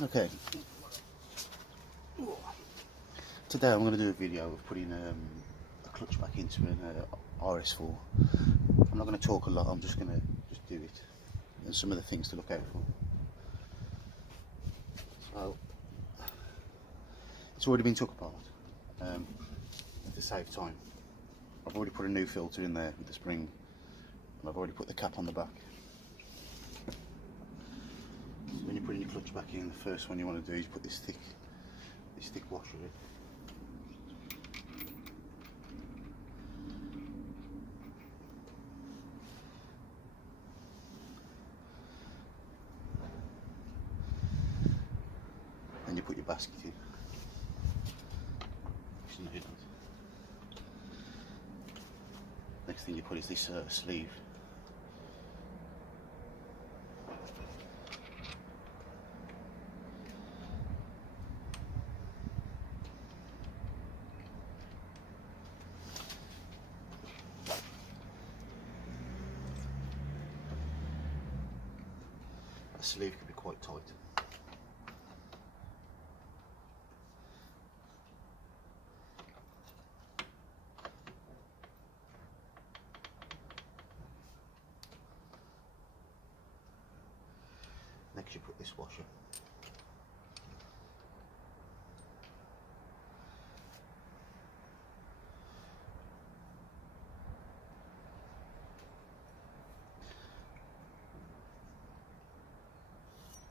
Okay, today I'm going to do a video of putting a clutch back into an RS4. I'm not going to talk a lot, I'm just going to do it and some of the things to look out for. So, it's already been took apart to save time. I've already put a new filter in there with the spring and I've already put the cap on the back. So when you're putting your clutch back in, the first one you want to do is put this thick washer in. Then you put your basket in. Next thing you put is this sleeve. The sleeve can be quite tight. Next you put this washer.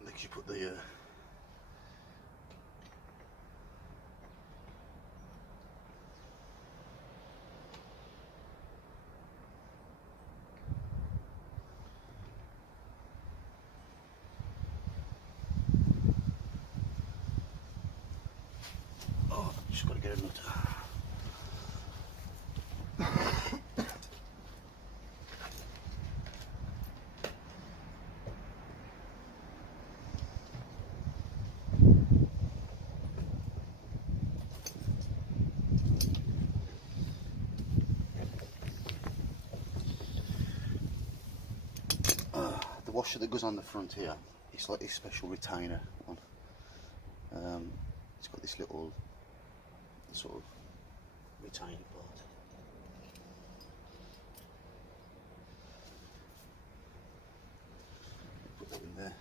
Next you put the just got to get a nut. The washer that goes on the front here, it's like this special retainer one. It's got this little sort of retainer part. Put that in there.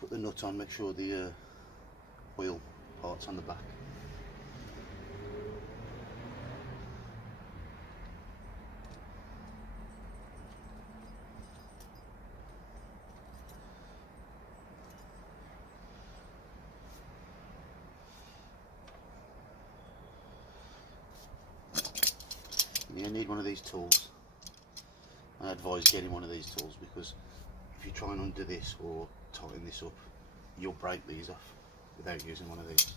Put the nut on, make sure the oil part's on the back. You need one of these tools. I advise getting one of these tools because if you try and undo this or tighten this up, you'll break these off without using one of these.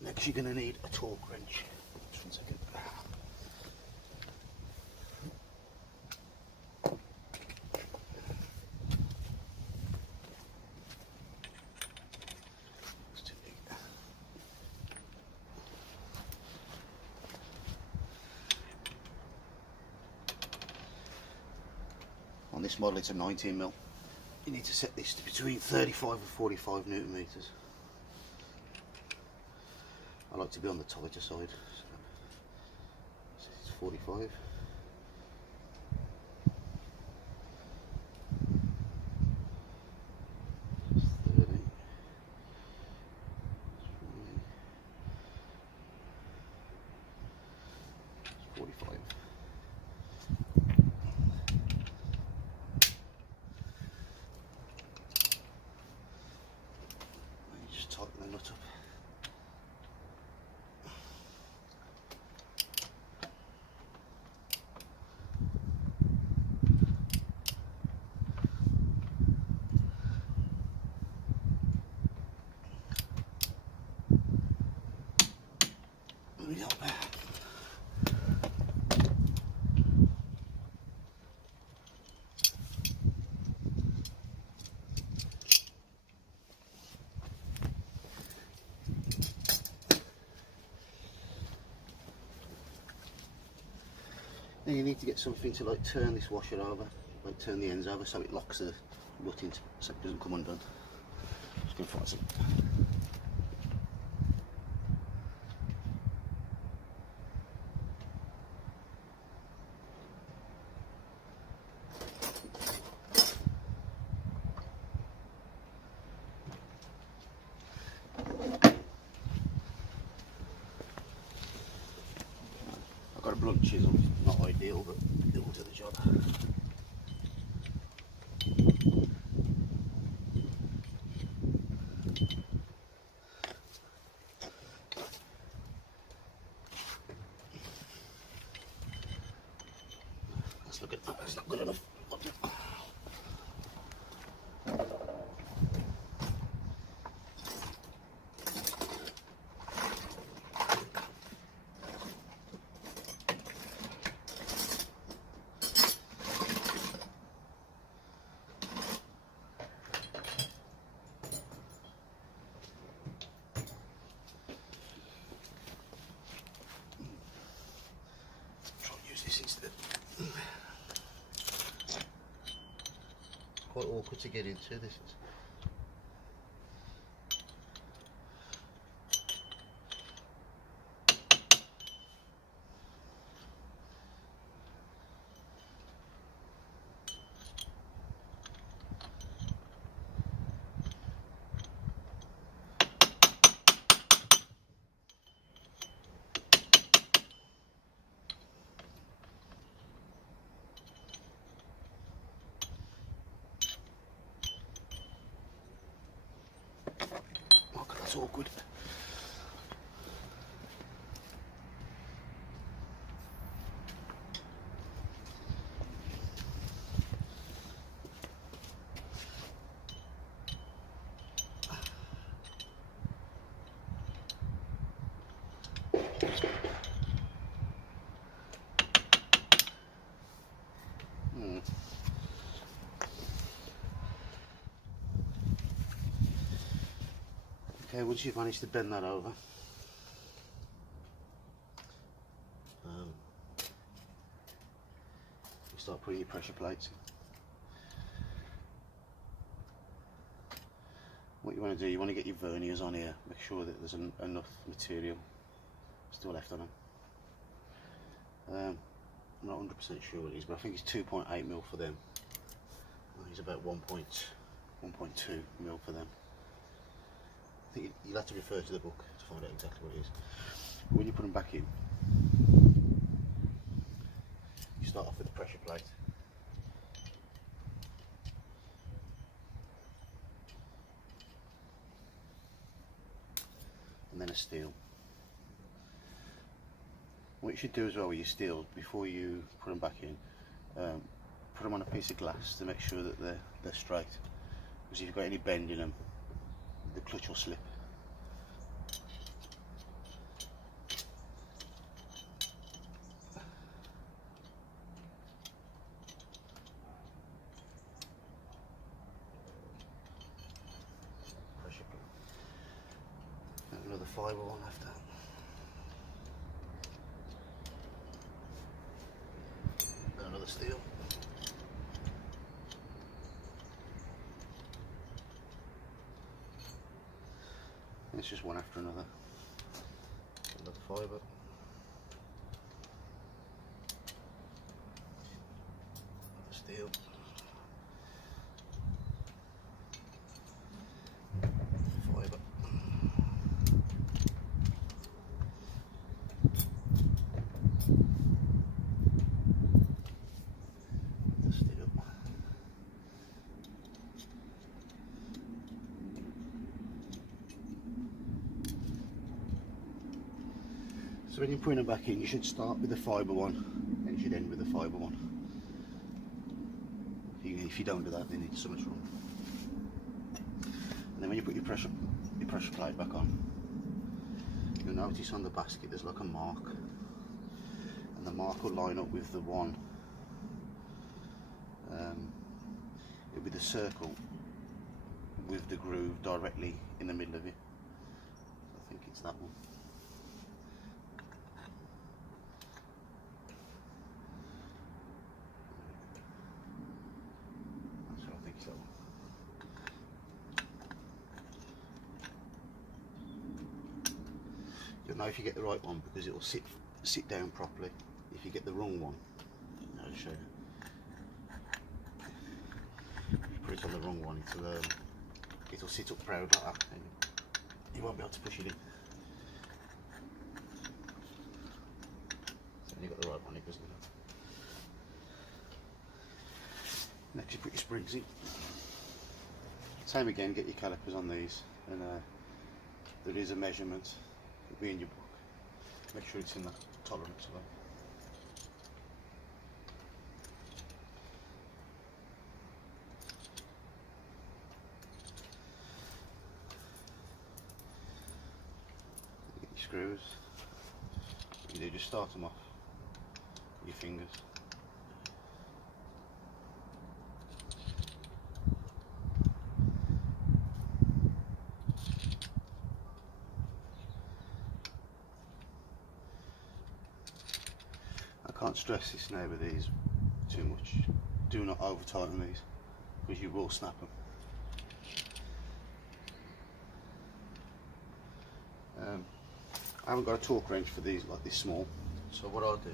Next you're going to need a torque wrench. Just 1 second. On this model it's a 19mm. You need to set this to between 35 and 45 Newton meters. I like to be on the tighter side, so it's 45. Just tighten the nut up. And you need to get something to like turn this washer over, like turn the ends over so it locks the nut into, so it doesn't come undone. Just going to find some. I've got a blunt chisel, not ideal, but it will do the job. That's not good enough. Try and use this instead. Quite awkward to get into, this is. Oh God, that's awkward. Okay, once you've managed to bend that over, you start putting your pressure plates in. What you want to do, you want to get your verniers on here, make sure that there's enough material still left on them. I'm not 100% sure what it is, but I think it's 2.8mm for them. It's about 1.2mm for them. I think you'll have to refer to the book to find out exactly what it is. When you put them back in, you start off with a pressure plate. And then a steel. What you should do as well with your steels, before you put them back in, put them on a piece of glass to make sure that they're straight. Because if you've got any bend in them, the clutch will slip. Pressure plate. Another fibre one after. Another steel. It's just one after another. Another fibre. Another steel. Fibre. The steel. So when you're putting it back in, you should start with the fibre one, and you should end with the fibre one. If you don't do that, then it's so much wrong. And then when you put your pressure plate back on, you'll notice on the basket there's like a mark, and the mark will line up with the one. It'll be the circle with the groove directly in the middle of it. I think it's that one. But now if you get the right one, because it will sit down properly. If you get the wrong one, I'll show you. If you put it on the wrong one, it'll sit up proud like that, and you won't be able to push it in. So when you've got the right one, it doesn't. Next you put your springs in. Same again, get your calipers on these, and there is a measurement. It'll be in your book. Make sure it's in that tolerance level. Get your screws. What you do, just start them off with your fingers. I can't stress this now with these too much. Do not over tighten these, because you will snap them. I haven't got a torque wrench for these like this small, so what I'll do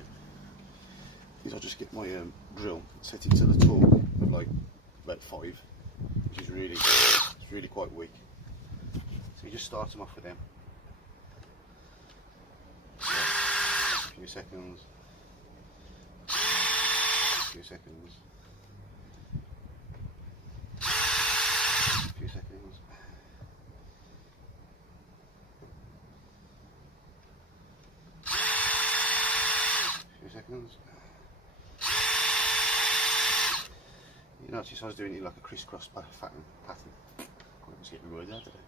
is I'll just get my drill, set it to the torque of like about 5, which is really quite weak. So you just start them off with them. A few seconds. Few seconds. Few seconds. Few seconds. You notice I was doing it like a crisscross pattern. I was getting my word out today.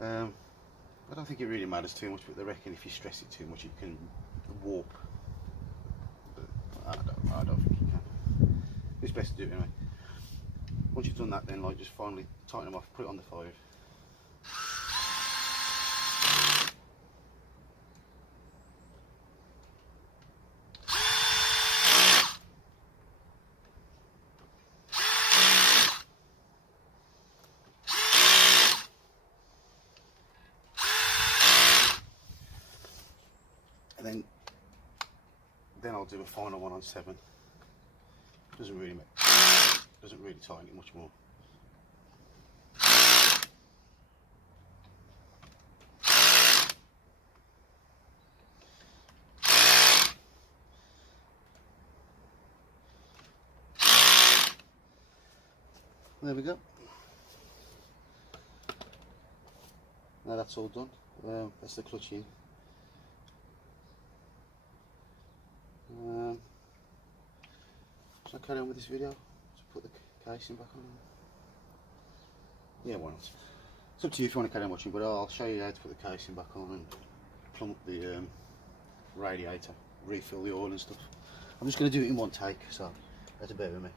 I don't think it really matters too much, but they reckon if you stress it too much, it can warp. I don't think you can. It's best to do it anyway. Once you've done that, then like just finally tighten them off, put it on the 5. And then I'll do a final one on 7. Doesn't really tighten it much more. There we go. Now that's all done. That's the clutch in. Should I carry on with this video? Just put the casing back on. Yeah, why not? It's up to you if you want to carry on watching, but I'll show you how to put the casing back on and plumb up the radiator, refill the oil and stuff. I'm just going to do it in one take, so that's a bit with me.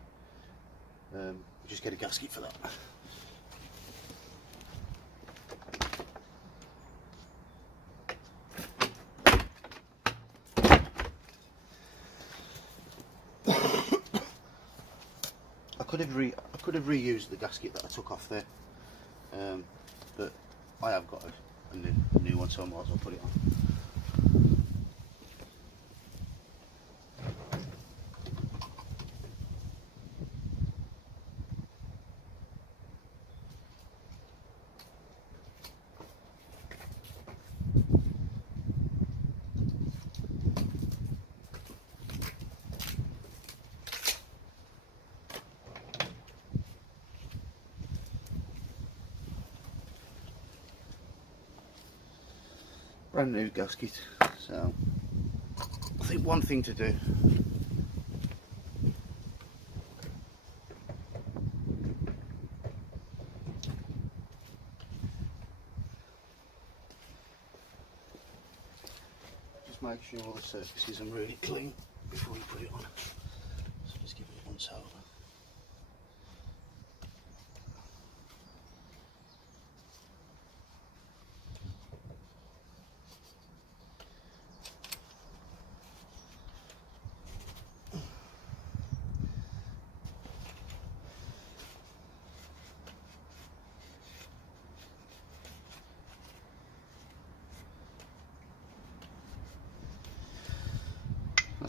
Just get a gasket for that. I could have reused the gasket that I took off there, but I have got a new one, so I might as well put it on. Brand new gasket, so I think one thing to do just make sure all the surfaces are really clean before you put it on. So just give it once over.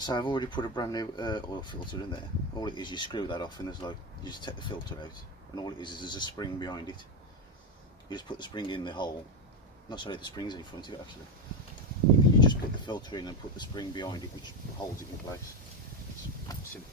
So I've already put a brand new oil filter in there. All it is, you screw that off and there's like, you just take the filter out, and all it is there's a spring behind it. You just put the spring in the hole. Not sorry, the spring's in front of it actually. You just put the filter in and put the spring behind it, which holds it in place. It's simple.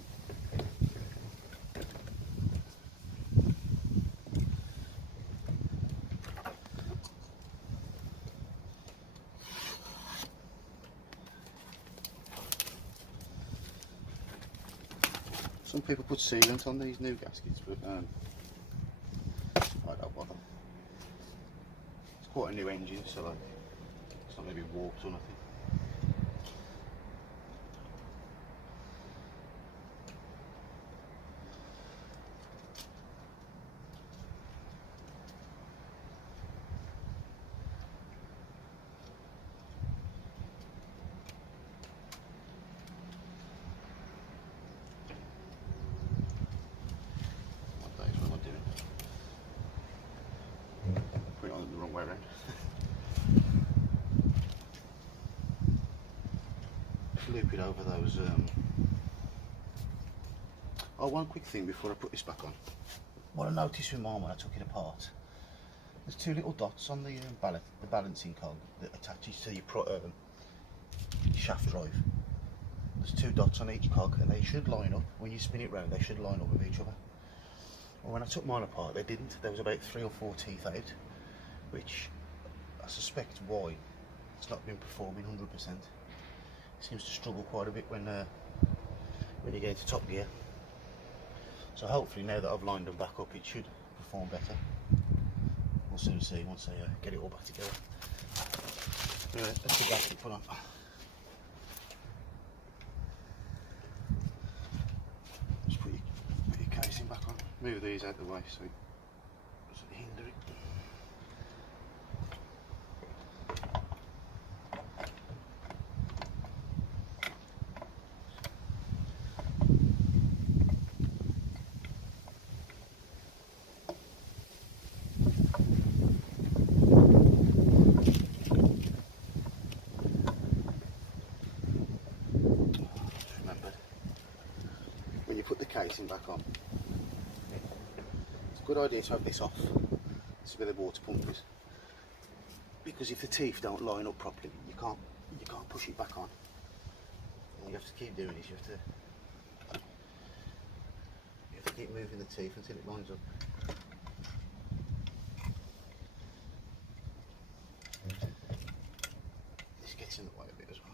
Some people put sealant on these new gaskets, but I don't bother. It's quite a new engine, so like, it's not going to be warped or nothing. Put it on the wrong way around. Loop it over those. Oh, one quick thing before I put this back on. What I noticed with mine when I took it apart, there's two little dots on the balancing cog that attaches to your shaft drive. There's two dots on each cog, and they should line up when you spin it round. They should line up with each other. Well, when I took mine apart, they didn't. There was about 3 or 4 teeth out, which I suspect why it's not been performing 100%. It seems to struggle quite a bit when you get into top gear. So hopefully now that I've lined them back up, it should perform better. We'll soon see once I get it all back together. Right, let's get that put on. Just put your casing back on. Move these out the way so it doesn't hinder it. When you put the casing back on, it's a good idea to have this off. This is where the water pump is, because if the teeth don't line up properly, you can't push it back on. And you have to keep doing this. You have to keep moving the teeth until it lines up. This gets in the way a bit as well.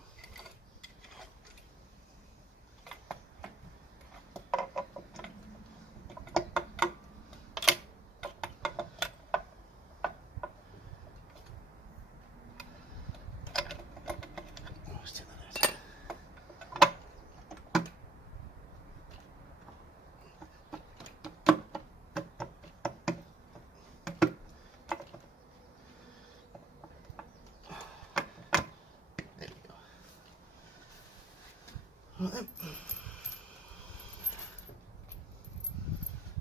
Right then.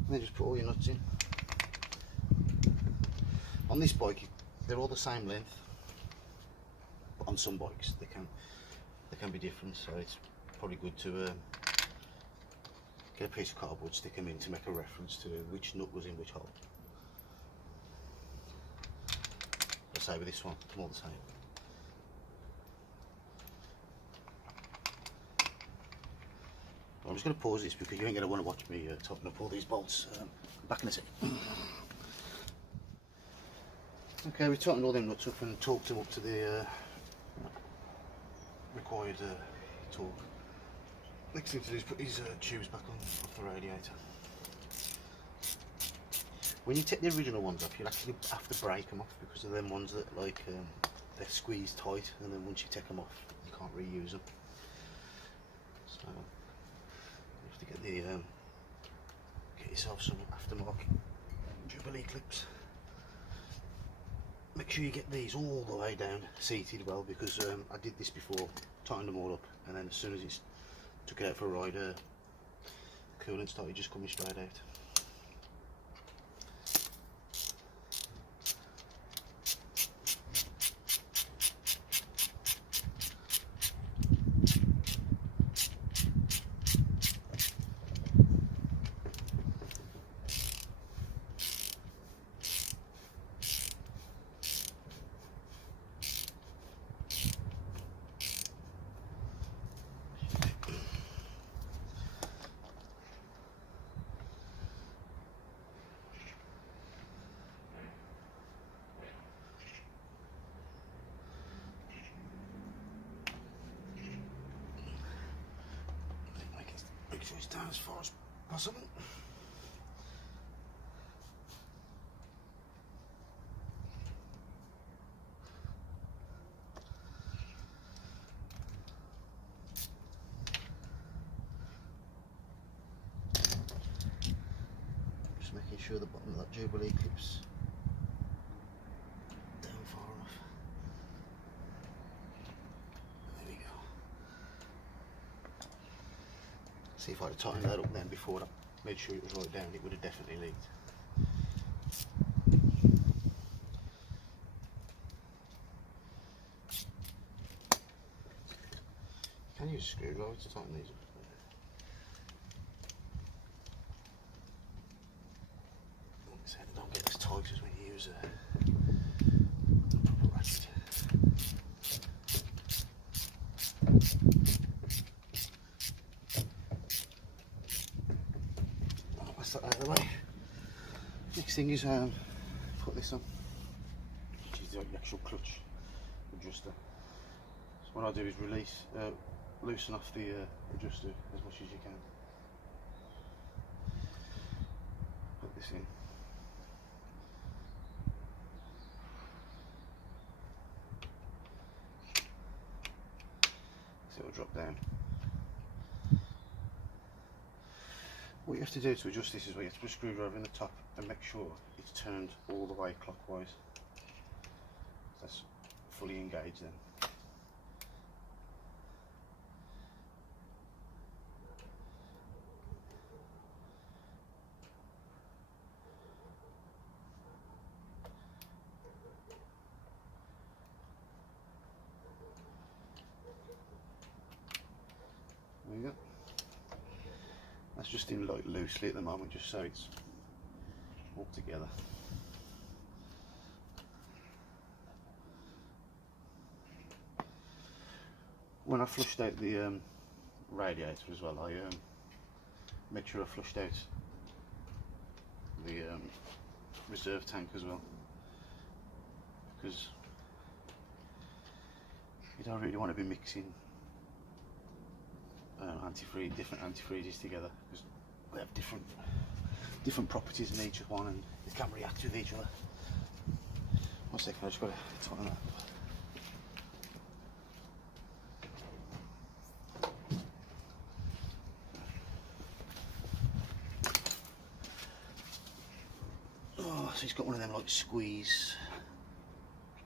And then just put all your nuts in. On this bike, they're all the same length, but on some bikes they can be different. So it's probably good to get a piece of cardboard, stick them in to make a reference to which nut was in which hole. Let's say with this one, it's all the same. I'm just going to pause this because you ain't going to want to watch me tighten up all these bolts. Back in a sec. Okay, we tightened all them nuts up and torqued them up to the required torque. Next thing to do is put these tubes back on off the radiator. When you take the original ones off, you'll actually have to break them off because of them ones that they're squeezed tight, and then once you take them off, you can't reuse them. So you have to get yourself some aftermarket Jubilee clips. Make sure you get these all the way down, seated well, because I did this before, tightened them all up, and then as soon as it took it out for a ride, the coolant started just coming straight out. Make sure it's down as far as possible. Just making sure the bottom of that Jubilee clips down far enough. There we go. See, if I'd have tightened that up then before I made sure it was right down, it would have definitely leaked. You can use a screwdriver to tighten these up. So they don't get as tight as when you use a proper ratchet. That's that out of the way. Next thing is put this on, which is the actual clutch adjuster. So what I'll do is loosen off the adjuster as much as you can. Put this in. So it'll drop down. What you have to do to adjust this is you have to put a screwdriver in the top and make sure it's turned all the way clockwise. That's fully engaged then. There you go. That's just in like loosely at the moment, just so it's all together. When I flushed out the radiator as well, I made sure I flushed out the reserve tank as well, because you don't really want to be mixing different antifreezes together, because they have different properties in each one and they can react with each other. 1 second, I just got to tighten that. Oh, so it's got one of them like squeeze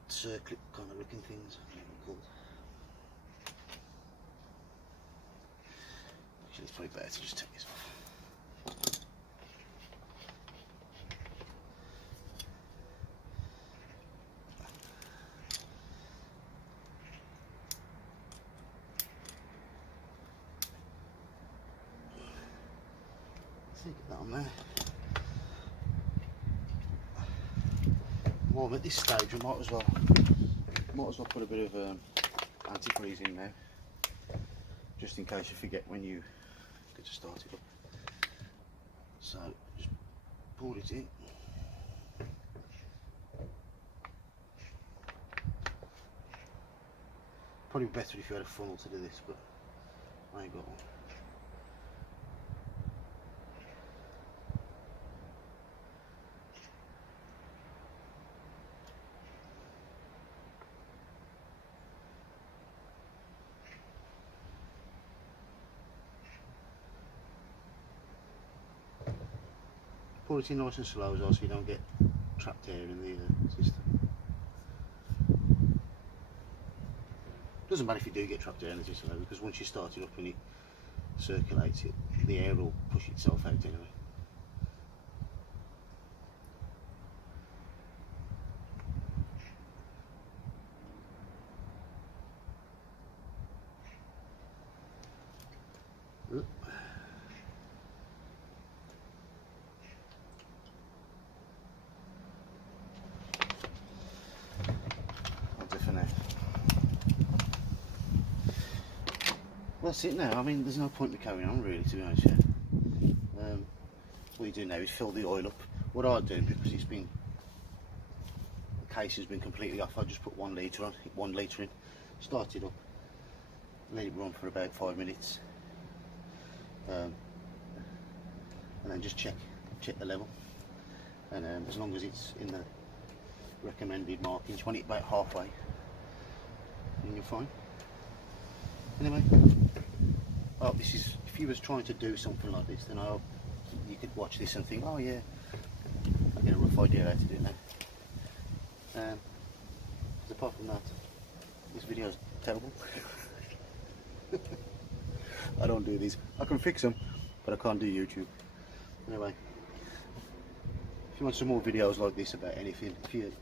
circlip kind of looking things. Cool. Actually, it's probably better to just take this off. Get that on there. Well, at this stage, we might as well put a bit of antifreeze in now, just in case you forget when you get to start it up. So just pour it in. Probably better if you had a funnel to do this, but I ain't got one. Pour it in nice and slow as well, so you don't get trapped air in the system. Doesn't matter if you do get trapped air in the system, because once you start it up and it circulates, the air will push itself out anyway. Well, that's it now. I mean, there's no point in carrying on really, to be honest. What you do now is fill the oil up. What I do, because the case has been completely off, I just put 1 litre on, 1 litre in, start it up, let it run for about 5 minutes. and then just check the level, and as long as it's in the recommended markings, you want it about halfway, and you're fine. Anyway, oh, this is, if you was trying to do something like this, then you could watch this and think, oh yeah, I get a rough idea how to do it now. Apart from that, this video is terrible. I don't do these. I can fix them, but I can't do YouTube. Anyway, if you want some more videos like this about anything, if you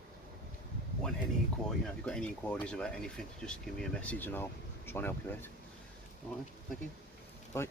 want any inquiry, if you've got any inquiries about anything, just give me a message and I'll try and help you out. Alright, thank you. Bye.